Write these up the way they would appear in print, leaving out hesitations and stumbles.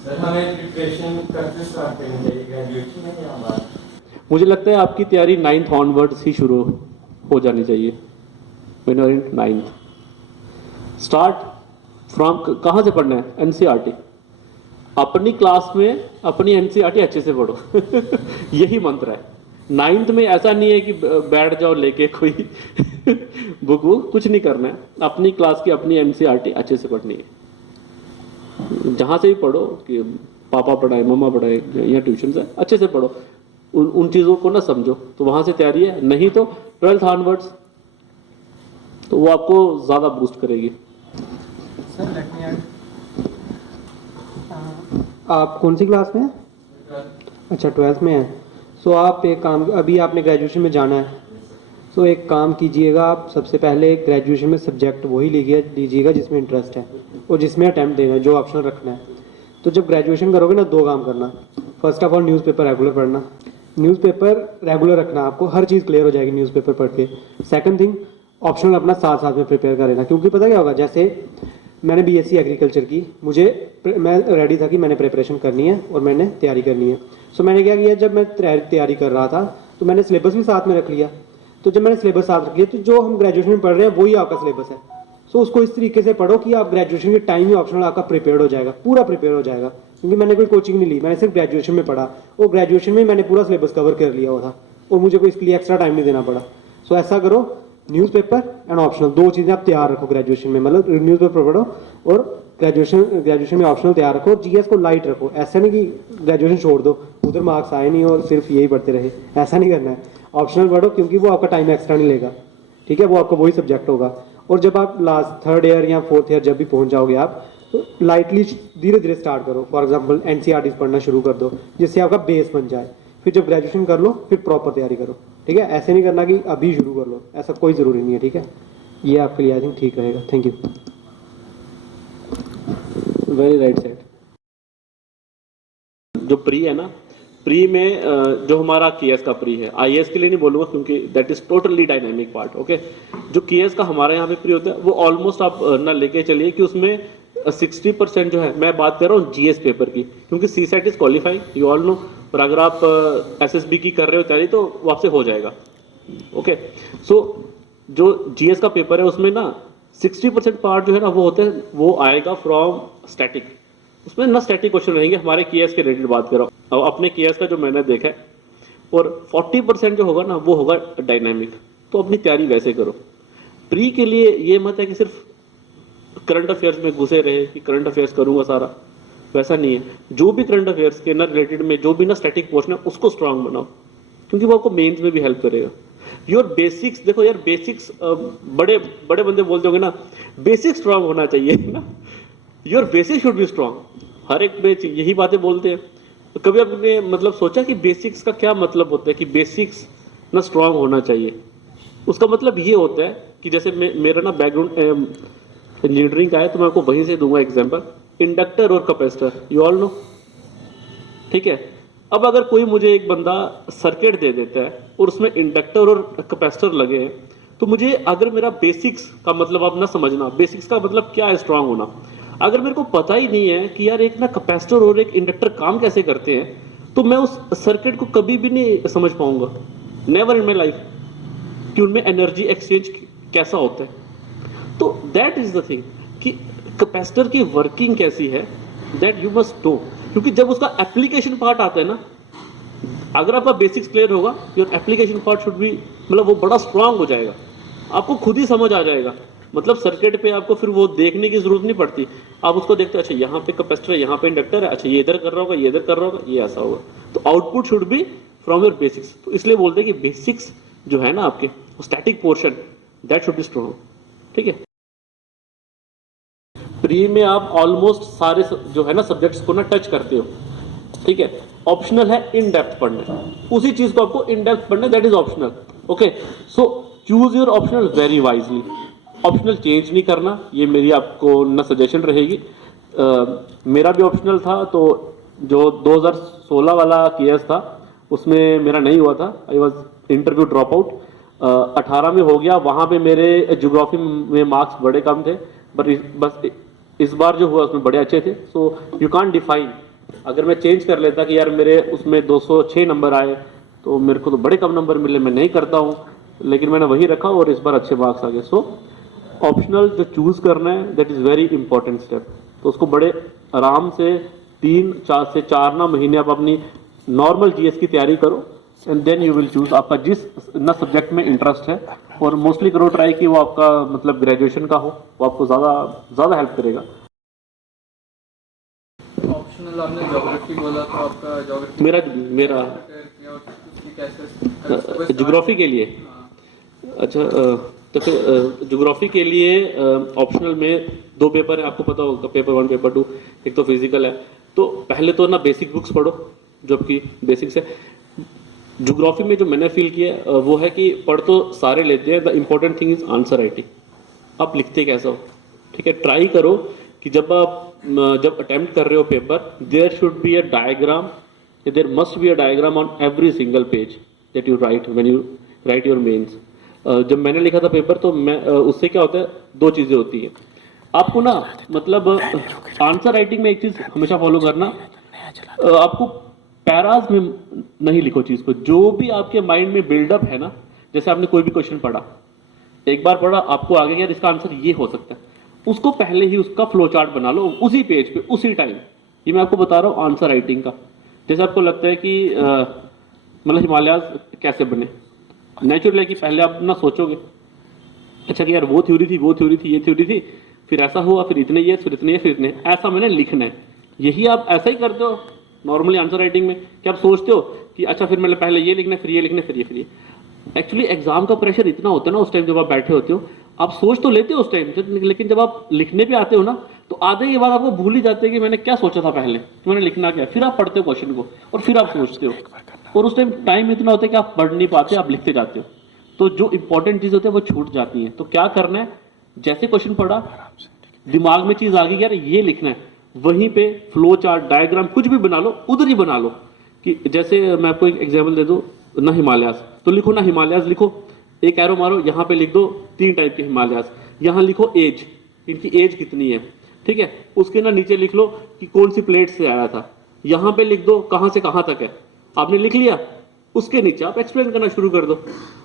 Sir हमें preparation कब से स्टार्ट करनी चाहिए, ग्रेजुएशन में या बाद? मुझे लगता है आपकी तैयारी 9th ऑनवर्ड्स ही शुरू हो जानी चाहिए। When you are in 9th start from, कहाँ से पढ़ना है? एनसीईआरटी। अपनी क्लास में अपनी एनसीईआरटी अच्छे से पढ़ो यही मंत्र है। 9th में ऐसा नहीं है कि बैठ जाओ लेके कोई बुक वुक, कुछ नहीं करना है। अपनी क्लास की अपनी एनसीईआरटी अच्छे से पढ़नी है। जहाँ से भी पढ़ो, कि पापा पढ़ाए, मम्मा पढ़ाए या ट्यूशन से, अच्छे से पढ़ो। उन चीज़ों को ना समझो, तो वहाँ से तैयारी है। नहीं तो 12th ऑनवर्ड्स तो वो आपको ज़्यादा बूस्ट करेगी। सर लेट मी ऐड, आप कौन सी क्लास में हैं? अच्छा 12th में हैं। सो आप एक काम, अभी आपने ग्रेजुएशन में जाना है, सो एक काम कीजिएगा, आप सबसे पहले ग्रेजुएशन में सब्जेक्ट वही लीजिएगा जिसमें इंटरेस्ट है और जिसमें अटैम्प्ट देना है, जो ऑप्शनल रखना है। तो जब ग्रेजुएशन करोगे ना, दो काम करना। First of all newspaper regular पढ़ना, न्यूज़पेपर रेगुलर रखना, आपको हर चीज़ क्लियर हो जाएगी न्यूज़पेपर पढ़ के। सेकंड थिंग, ऑप्शनल अपना साथ साथ में प्रिपेयर कर लेना, क्योंकि पता क्या होगा, जैसे मैंने बीएससी एग्रीकल्चर की, मैं रेडी था कि मैंने प्रिपरेशन करनी है और मैंने तैयारी करनी है। सो मैंने क्या किया, जब मैं तैयारी कर रहा था तो मैंने सिलेबस भी साथ में रख लिया। तो जब मैंने सिलेबस साथ रख लिया, तो जो हम ग्रेजुएशन में पढ़ रहे हैं वही आपका सिलेबस है। सो उसको इस तरीके से पढ़ो कि आप ग्रेजुएशन के टाइम ही ऑप्शनल आपका प्रिपेयर हो जाएगा, पूरा प्रिपेयर हो जाएगा। क्योंकि मैंने कोई कोचिंग नहीं ली, मैंने सिर्फ ग्रेजुएशन में पढ़ा और ग्रेजुएशन में मैंने पूरा सिलेबस कवर कर लिया हुआ था और मुझे कोई इसके लिए एक्स्ट्रा टाइम नहीं देना पड़ा। सो ऐसा करो, न्यूज़पेपर एंड ऑप्शनल दो चीज़ें आप तैयार रखो ग्रेजुएशन में, मतलब न्यूज़पेपर पढ़ो और ग्रेजुएशन में ऑप्शनल तैयार रखो। जीएस को लाइट रखो, ऐसा नहीं कि ग्रेजुएशन छोड़ दो, उधर मार्क्स आए नहीं और सिर्फ यही पढ़ते रहे, ऐसा नहीं करना है। ऑप्शनल पढ़ो, क्योंकि वो आपका टाइम एक्स्ट्रा नहीं लेगा, ठीक है, वो आपका वही सब्जेक्ट होगा। और जब आप लास्ट 3rd ईयर या 4th ईयर जब भी पहुंच जाओगे आप, तो लाइटली धीरे धीरे स्टार्ट करो। फॉर एग्जाम्पल एनसीईआरटी पढ़ना शुरू कर दो, जिससे आपका बेस बन जाए। फिर जब ग्रेजुएशन कर लो, फिर प्रॉपर तैयारी करो, ठीक है। ऐसे नहीं करना कि अभी शुरू कर लो, ऐसा कोई ज़रूरी नहीं है, ठीक है। ये आपके लिए आई थिंक ठीक रहेगा। Thank you. Very right side. जो प्री है ना, प्री में जो हमारा केएस का प्री है, आईएएस के लिए नहीं बोलूँगा क्योंकि that is totally dynamic part, okay. जो केएस का हमारे यहाँ पे प्री होता है, वो ऑलमोस्ट आप ना लेके चलिए कि उसमें 60% जो है, मैं बात कर रहा हूँ जीएस पेपर की, क्योंकि C set is qualifying, you all know. और अगर आप एसएसबी की कर रहे हो तैयारी, तो वो आपसे हो जाएगा, ओके। सो जो जीएस का पेपर है, उसमें ना 60% पार्ट जो है ना, वो होते हैं, वो आएगा फ्रॉम स्टैटिक। उसमें ना स्टैटिक क्वेश्चन रहेंगे, हमारे केएस के रिलेटेड बात कर रहा हूँ, अब अपने केएस का जो मैंने देखा है। और 40% जो होगा ना, वो होगा डायनामिक। तो अपनी तैयारी वैसे करो। प्री के लिए ये मत है कि सिर्फ करंट अफेयर्स में घुसे रहे कि करंट अफेयर्स करूंगा सारा, वैसा नहीं है। जो भी करंट अफेयर्स के ना रिलेटेड में जो भी ना स्टैटिक पोर्शन है, उसको स्ट्रांग बनाओ, क्योंकि वो आपको मेंस में भी हेल्प करेगा। योर बेसिक्स देखो यार, बेसिक्स बड़े बड़े बंदे बोलते होंगे ना, बेसिक स्ट्रांग होना चाहिए ना। Your basic should be strong. हर एक बेच यही बातें बोलते हैं। तो कभी आपने मतलब सोचा कि बेसिक्स का क्या मतलब होता है, कि बेसिक्स ना स्ट्रांग होना चाहिए? उसका मतलब ये होता है कि जैसे मेरा ना बैकग्राउंड इंजीनियरिंग का है, तो मैं आपको वहीं से दूंगा एग्जांपल। इंडक्टर और कैपेसिटर, यू ऑल नो, ठीक है। अब अगर कोई मुझे एक बंदा सर्किट दे देता है और उसमें इंडक्टर और कैपेसिटर लगे हैं, तो मुझे, अगर मेरा बेसिक्स का मतलब आप ना समझना, बेसिक्स का मतलब क्या है स्ट्रांग होना, अगर मेरे को पता ही नहीं है कि यार एक ना कैपेसिटर और एक इंडक्टर काम कैसे करते हैं, तो मैं उस सर्किट को कभी भी नहीं समझ पाऊंगा, नेवर इन माई लाइफ, कि उनमें एनर्जी एक्सचेंज कैसा होता है। तो दैट इज द थिंग, कि कैपेसिटर की वर्किंग कैसी है, दैट यू मस्ट नो। क्योंकि जब उसका एप्लीकेशन पार्ट आता है ना, अगर आपका बेसिक्स क्लियर होगा, your application part should be, मतलब वो बड़ा स्ट्रांग हो जाएगा, आपको खुद ही समझ आ जाएगा। मतलब सर्किट पे आपको फिर वो देखने की जरूरत नहीं पड़ती, आप उसको देखते हो, अच्छा यहाँ पे कैपेसिटर है, यहाँ पे इंडक्टर है, अच्छा ये इधर कर रहा होगा, ये इधर कर रहा होगा, ये ऐसा होगा। तो output should be from your basics. तो इसलिए बोलते हैं कि बेसिक्स जो है ना आपके, static portion, that should be strong, ठीक है। प्री में आप ऑलमोस्ट सारे जो है ना सब्जेक्ट्स को ना टच करते हो, ठीक है। ऑप्शनल है इन डेप्थ पढ़ना, उसी चीज को आपको इन डेप्थ पढ़ना, that is optional, okay. So choose your optional very wisely. Optional change नहीं करना, ये मेरी आपको ना सजेशन रहेगी। मेरा भी ऑप्शनल था, तो जो 2016 वाला केएस था, उसमें मेरा नहीं हुआ था, I was interview drop out. 18 में हो गया, वहाँ पे मेरे ज्योग्राफी में मार्क्स बड़े कम थे, बट बस इस बार जो हुआ उसमें बड़े अच्छे थे। सो यू कांट डिफाइन अगर मैं चेंज कर लेता कि यार मेरे उसमें 206 नंबर आए तो मेरे को तो बड़े कम नंबर मिले, मैं नहीं करता हूँ, लेकिन मैंने वही रखा और इस बार अच्छे मार्क्स आ गए। सो ऑप्शनल जो चूज करना है that is very important step. तो उसको बड़े आराम से 3 ना महीने आप अपनी नॉर्मल जीएस की तैयारी करो and then you will choose आपका जिस न सब्जेक्ट में इंटरेस्ट है, और मोस्टली करो ट्राई कि वो आपका मतलब ग्रेजुएशन का हो, वो आपको ज़्यादा हेल्प करेगा। ऑप्शनल आपने ज्योग्राफी बोला, तो आपका ज्योग्राफी मेरा उसकी कैसे ज्योग्राफी के लिए अच्छा तो फिर ज्योग्राफी के लिए ऑप्शनल में 2 पेपर है, आपको पता होगा, पेपर 1 पेपर 2। एक तो फिजिकल है, तो पहले तो ना बेसिक बुक्स पढ़ो जो आपकी बेसिक्स है। ज्योग्राफी में जो मैंने फील किया वो है कि पढ़ तो सारे लेते हैं, the important thing is answer writing. आप लिखते कैसा हो, ठीक है। ट्राई करो कि जब अटेम्प्ट कर रहे हो paper, there should be a diagram, there must be a diagram on every single page that you write when you write your mains. जब मैंने लिखा था पेपर तो मैं उससे क्या होता है, 2 चीज़ें होती हैं आपको ना, मतलब आंसर राइटिंग में एक चीज़ हमेशा फॉलो करना, आपको पैराज में नहीं लिखो चीज़ को, जो भी आपके माइंड में बिल्डअप है ना, जैसे आपने कोई भी क्वेश्चन पढ़ा, एक बार पढ़ा, आपको आगे यार इसका आंसर ये हो सकता है, उसको पहले ही उसका फ्लो चार्ट बना लो उसी पेज पे उसी टाइम। ये मैं आपको बता रहा हूँ आंसर राइटिंग का। जैसे आपको लगता है कि मतलब हिमालयाज कैसे बने, नेचुरल है कि पहले आप ना सोचोगे अच्छा कि यार वो थ्योरी थी, वो थ्योरी थी, ये थ्योरी थी, फिर ऐसा हुआ, फिर इतने ये, फिर इतने ये, फिर इतने, ऐसा मैंने लिखना है। यही आप ऐसा ही करते हो नॉर्मली आंसर राइटिंग में, कि आप सोचते हो कि अच्छा फिर मैंने पहले ये लिखना है, फिर ये लिखना है, फिर ये, फिर ये। एक्चुअली एग्जाम का प्रेशर इतना होता है ना उस टाइम जब आप बैठे होते हो, आप सोच तो लेते हो उस टाइम, लेकिन जब आप लिखने पे आते हो ना, तो आधे के बाद आपको भूल ही जाते हैं कि मैंने क्या सोचा था पहले, कि मैंने लिखना क्या। फिर आप पढ़ते हो क्वेश्चन को और फिर आप सोचते हो, और उस टाइम टाइम इतना होता है कि आप पढ़ नहीं पाते, आप लिखते जाते हो, तो जो इंपॉर्टेंट चीज़ होती है वो छूट जाती है। तो क्या करना है, जैसे क्वेश्चन पढ़ा, दिमाग में चीज़ आ गई यार ये लिखना है, वहीं पे फ्लो चार्ट, डायग्राम कुछ भी बना लो, उधर ही बना लो। कि जैसे मैं आपको एक एग्जाम्पल दे दूँ, ना हिमालयाज, तो लिखो ना हिमालयाज, लिखो, एक एरो मारो, यहाँ पे लिख दो 3 टाइप के हिमालयाज, यहाँ लिखो एज, इनकी एज कितनी है, ठीक है। उसके ना नीचे लिख लो कि कौन सी प्लेट से आया था, यहाँ पे लिख दो कहाँ से कहाँ तक है, आपने लिख लिया। उसके नीचे आप एक्सप्लेन करना शुरू कर दो,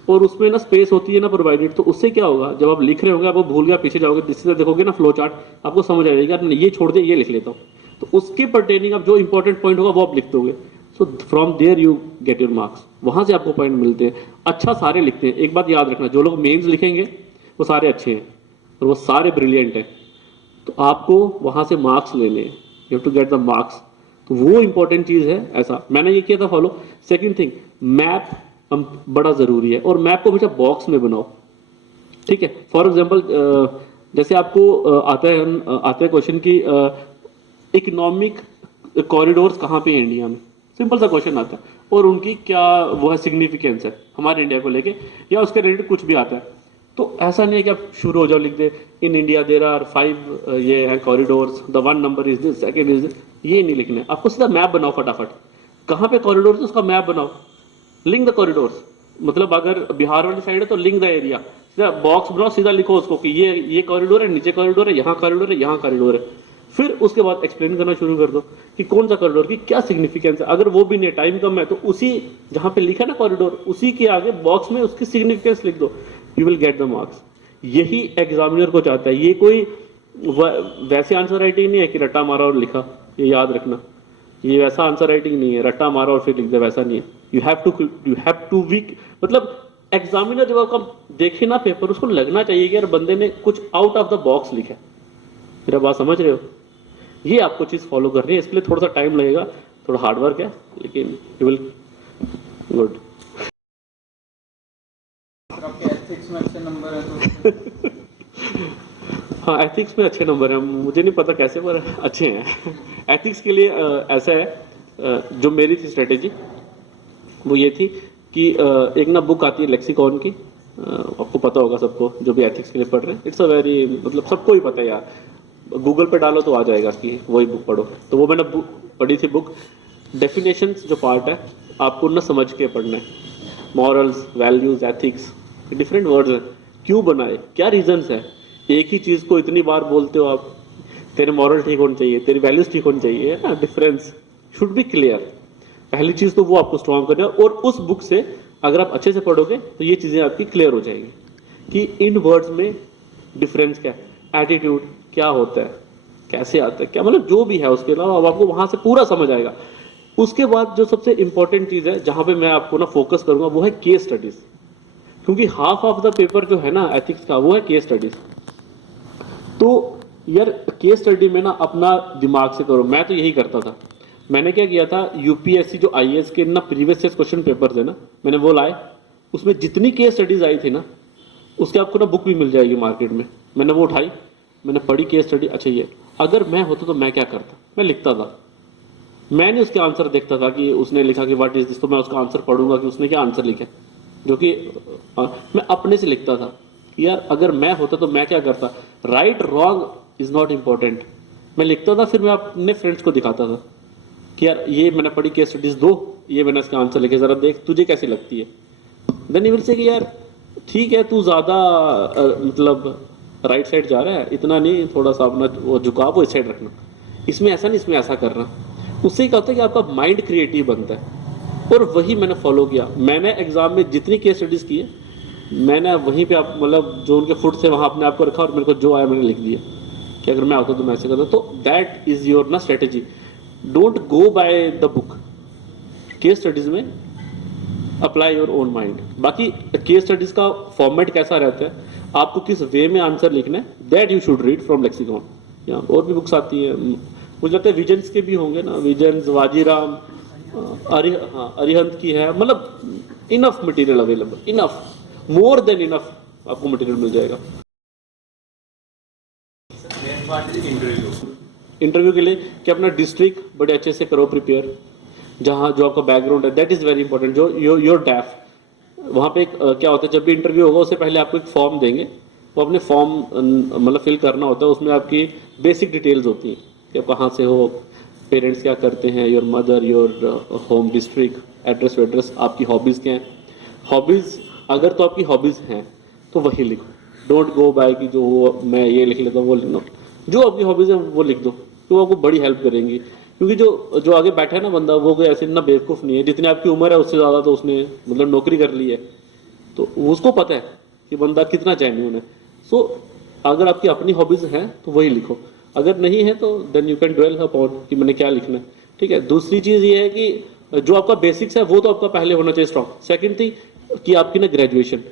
और उसमें ना स्पेस होती है ना प्रोवाइडेड, तो उससे क्या होगा, जब आप लिख रहे होंगे आप वो भूल गया, पीछे जाओगे, जिससे देखोगे ना फ्लो चार्ट, आपको समझ आ जाएगा ये छोड़ दे, ये लिख लेता हूँ, तो उसके परटेनिंग आप जो इंपॉर्टेंट पॉइंट होगा वो आप लिख दोगे। So from there you get your marks, वहां से आपको पॉइंट मिलते हैं। अच्छा सारे लिखते हैं, एक बात याद रखना, जो लोग मेंस लिखेंगे वो सारे अच्छे हैं और वो सारे ब्रिलियंट हैं, तो आपको वहां से मार्क्स लेने हैं, you have to get the marks. तो वो इंपॉर्टेंट चीज़ है, ऐसा मैंने ये किया था फॉलो। सेकंड थिंग, मैप बड़ा ज़रूरी है, और मैप को हमेशा बॉक्स में बनाओ, ठीक है। फॉर एग्जाम्पल जैसे आपको आता है क्वेश्चन की इकोनॉमिक कॉरिडोर्स कहाँ पे है इंडिया में, सिंपल सा क्वेश्चन आता है, और उनकी क्या वो है सिग्निफिकेंस है हमारे इंडिया को लेके, या उसके रिलेटेड कुछ भी आता है। तो ऐसा नहीं है कि आप शुरू हो जाओ लिख दे इन इंडिया देयर आर 5 ये है corridors, the 1 number is this, second is, ये नहीं लिखना है आपको, सीधा मैप बनाओ फटाफट, कहाँ पे कॉरिडोर है उसका मैप बनाओ, लिंक द कॉरिडोर्स, मतलब अगर बिहार वाली साइड है तो लिंक द एरिया, सीधा बॉक्स बनाओ, सीधा लिखो उसको कि ये कॉरिडोर है, नीचे कॉरिडोर है, यहाँ कॉरिडोर है, यहाँ कॉरिडोर है। फिर उसके बाद एक्सप्लेन करना शुरू कर दो कि कौन सा कॉरिडोर की क्या सिग्निफिकेंस है। अगर वो भी नहीं, टाइम कम है, तो उसी जहाँ पे लिखा है ना कॉरिडोर, उसी के आगे बॉक्स में उसकी सिग्निफिकेंस लिख दो, you will get the marks. यही एग्जामिनर को चाहता है, ये कोई वैसे आंसर राइटिंग नहीं है कि रट्टा मारा और लिखा, ये याद रखना, ये वैसा आंसर राइटिंग नहीं है रट्टा मारा और फिर लिख दे, वैसा नहीं है। यू हैव टू वीक, मतलब एग्जामिनर जब आपका देखे ना पेपर, उसको लगना चाहिए कि यार बंदे ने कुछ आउट ऑफ द बॉक्स लिखा है। मेरा बात समझ रहे हो, ये आपको चीज़ फॉलो करनी है, इसके लिए थोड़ा सा टाइम लगेगा, थोड़ा हार्डवर्क है, लेकिन यू विल गुड। आपके एथिक्स में अच्छे नंबर है तो हाँ, एथिक्स में अच्छे नंबर हैं, मुझे नहीं पता कैसे, पर अच्छे हैं। एथिक्स के लिए ऐसा है, जो मेरी थी स्ट्रेटेजी वो ये थी कि एक ना बुक आती है लेक्सिकॉन की, आपको पता होगा सबको जो भी एथिक्स के लिए पढ़ रहे हैं, इट्स अ वेरी, मतलब सबको ही पता है यार, गूगल पे डालो तो आ जाएगा कि वही बुक पढ़ो। तो वो मैंने पढ़ी थी बुक। डेफिनेशंस जो पार्ट है आपको ना समझ के पढ़ना है, morals, values, ethics, different words हैं, क्यों बनाए, क्या रीजंस है। एक ही चीज़ को इतनी बार बोलते हो आप, तेरे मॉरल ठीक होने चाहिए, तेरी वैल्यूज ठीक होनी चाहिए, है ना, डिफरेंस। Should be clear. पहली चीज तो वो आपको स्ट्रॉन्ग करना है, और उस बुक से अगर आप अच्छे से पढ़ोगे तो ये चीजें आपकी क्लियर हो जाएंगी कि इन वर्ड्स में डिफरेंस क्या है, एटीट्यूड क्या होता है, कैसे आता है, क्या मतलब जो भी है, उसके अलावा अब आपको वहां से पूरा समझ आएगा। उसके बाद जो सबसे इंपॉर्टेंट चीज है जहां पे मैं आपको ना फोकस करूंगा वो है केस स्टडीज, क्योंकि हाफ ऑफ द पेपर जो है ना एथिक्स का वो है केस स्टडीज। तो यार केस स्टडी में ना अपना दिमाग से करो, मैं तो यही करता था। मैंने क्या किया था, यूपीएससी जो आईएएस के ना प्रीवियस ईयर क्वेश्चन पेपर थे ना, मैंने वो लाए, उसमें जितनी केस स्टडीज आई थी ना उसके आपको ना बुक भी मिल जाएगी मार्केट में, मैंने वो उठाई, मैंने पढ़ी केस स्टडी। अच्छा ये अगर मैं होता तो मैं क्या करता, मैं लिखता था। मैं नहीं उसके आंसर देखता था कि उसने लिखा कि व्हाट इज दिस, तो मैं उसका आंसर पढ़ूंगा कि उसने क्या आंसर लिखा, जो कि मैं अपने से लिखता था कि यार अगर मैं होता तो मैं क्या करता। Right wrong is not important, मैं लिखता था, फिर मैं अपने फ्रेंड्स को दिखाता था कि यार ये मैंने पढ़ी केस स्टडीज दो, ये मैंने इसका आंसर लिखे, जरा देख तुझे कैसी लगती है। देन यू विल से कि यार ठीक है तू ज़्यादा मतलब राइट साइड जा रहा है, इतना नहीं, थोड़ा सा अपना वो झुकाव वो इस साइड रखना, इसमें ऐसा नहीं इसमें ऐसा करना। उससे क्या होता है कि आपका माइंड क्रिएटिव बनता है, और वही मैंने फॉलो किया। मैंने एग्जाम में जितनी केस स्टडीज़ की है मैंने वहीं पे आप मतलब जो उनके फुट से वहाँ अपने आप को रखा, और मेरे को जो आया मैंने लिख दिया कि अगर मैं आता तो मैं ऐसे करता। तो दैट इज़ योर ना strategy, don't go by the book. Case studies में अप्लाई योर ओन माइंड। बाकी केस स्टडीज़ का फॉर्मेट कैसा रहता है, आपको किस वे में आंसर लिखना है, that you should read from lexicon. या और भी बुक्स आती है, मुझे लगता है विजन्स के भी होंगे ना, विजन्स, वाजीराम, अरिहंत की है, मतलब enough material available, enough, more than enough आपको मटेरियल मिल जाएगा। इंटरव्यू के लिए कि अपना डिस्ट्रिक्ट बड़े अच्छे से करो प्रिपेयर, जहाँ जो आपका बैकग्राउंड है दैट इज़ वेरी इंपॉर्टेंट। जो योर डैफ वहाँ पे क्या होता है, जब भी इंटरव्यू होगा उससे पहले आपको एक फॉर्म देंगे, वो अपने फॉर्म मतलब फिल करना होता है। उसमें आपकी बेसिक डिटेल्स होती हैं कि आप कहाँ से हो, पेरेंट्स क्या करते हैं, your mother, your home district, address वेड्रेस, आपकी हॉबीज़ क्या हैं। हॉबीज़ अगर तो आपकी हॉबीज़ हैं तो वही लिखो, डोंट गो बाय कि जो मैं ये लिख लेता हूँ वो लिख लो, जो आपकी हॉबीज़ है वो लिख दो, तो आपको बड़ी हेल्प करेंगी। क्योंकि जो आगे बैठा है ना बंदा, वो कोई ऐसे ना बेवकूफ़ नहीं है, जितनी आपकी उम्र है उससे ज़्यादा तो उसने मतलब नौकरी कर ली है, तो उसको पता है कि बंदा कितना जेन्युइन है। सो अगर आपकी अपनी हॉबीज़ हैं तो वही लिखो, अगर नहीं है तो then you can dwell upon कि मैंने क्या लिखना है। ठीक है, दूसरी चीज़ ये है कि जो आपका बेसिक्स है वो तो आपका पहले होना चाहिए स्ट्रॉन्ग। सेकेंड थिंग कि आपकी ना ग्रेजुएशन,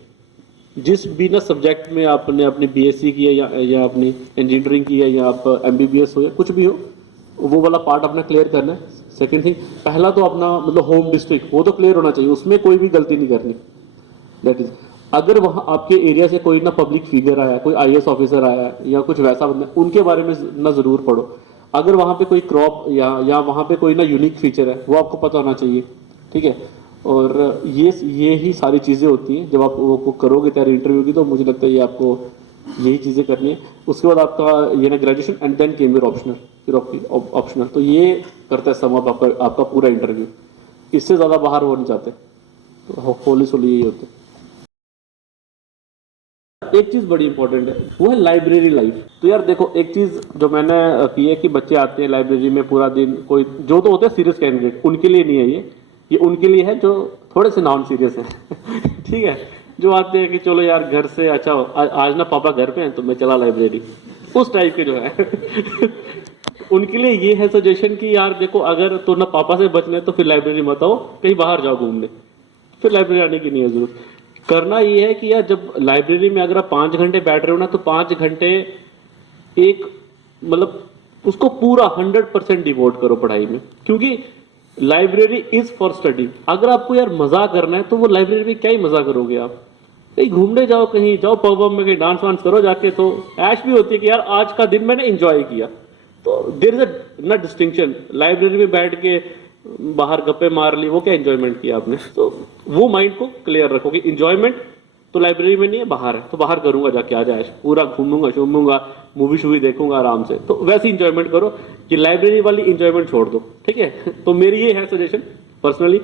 जिस भी ना सब्जेक्ट में आपने अपनी बीएससी की है या अपनी इंजीनियरिंग की है या आप एमबीबीएस हो या कुछ भी हो, वो वाला पार्ट अपना क्लियर करना है। सेकंड थिंग, पहला तो अपना मतलब होम डिस्ट्रिक्ट वो तो क्लियर होना चाहिए, उसमें कोई भी गलती नहीं करनी। दैट इज, अगर वहाँ आपके एरिया से कोई ना पब्लिक फिगर आया, कोई आईएएस ऑफिसर आया या कुछ वैसा बंदा, उनके बारे में ना ज़रूर पढ़ो। अगर वहाँ पे कोई क्रॉप या वहाँ पे कोई ना यूनिक फीचर है वो आपको पता होना चाहिए। ठीक है, और ये ही सारी चीज़ें होती हैं जब आप वो करोगे तैयारी इंटरव्यू की, तो मुझे लगता है ये आपको यही चीज़ें करनी है। उसके बाद आपका ये ना graduation and then came your optional, फिर आपकी ऑप्शनल, तो ये करता है सम अप आपका पूरा इंटरव्यू। इससे ज़्यादा बाहर हो नहीं जाते, तो होली सोली यही होते। एक चीज़ बड़ी इंपॉर्टेंट है वो है लाइब्रेरी लाइफ। तो यार देखो, एक चीज़ जो मैंने की है कि बच्चे आते हैं लाइब्रेरी में पूरा दिन, कोई जो तो होते हैं सीरियस कैंडिडेट, उनके लिए नहीं है ये उनके लिए है जो थोड़े से नॉन सीरियस हैं ठीक है, जो आते हैं कि चलो यार घर से अच्छा आज ना पापा घर पे हैं तो मैं चला लाइब्रेरी, उस टाइप के जो है उनके लिए ये है सजेशन कि यार देखो, अगर तो ना पापा से बचना है तो फिर लाइब्रेरी मत आओ, कहीं बाहर जाओ घूमने, फिर लाइब्रेरी आने की नहीं है जरूरत। करना ये है कि यार जब लाइब्रेरी में अगर आप 5 घंटे बैठ रहे हो ना, तो 5 घंटे एक मतलब उसको पूरा 100% डिवोट करो पढ़ाई में, क्योंकि लाइब्रेरी इज फॉर स्टडी। अगर आपको यार मजा करना है तो वो लाइब्रेरी में क्या ही मजा करोगे, आप कहीं घूमने जाओ, कहीं जाओ पब में, कहीं डांस वांस करो जाके, तो ऐश भी होती है कि यार आज का दिन मैंने एंजॉय किया। तो देयर इज अ ना डिस्टिंक्शन, लाइब्रेरी में बैठ के बाहर गप्पे मार ली, वो क्या एंजॉयमेंट किया आपने। तो वो माइंड को क्लियर रखो कि एंजॉयमेंट तो लाइब्रेरी में नहीं है, बाहर है, तो बाहर करूंगा जाके, आ जाए पूरा घूमूंगा शूमूंगा, मूवी शूवी देखूंगा आराम से। तो वैसी इंजॉयमेंट करो कि लाइब्रेरी वाली इंजॉयमेंट छोड़ दो। ठीक है तो मेरी ये है सजेशन पर्सनली।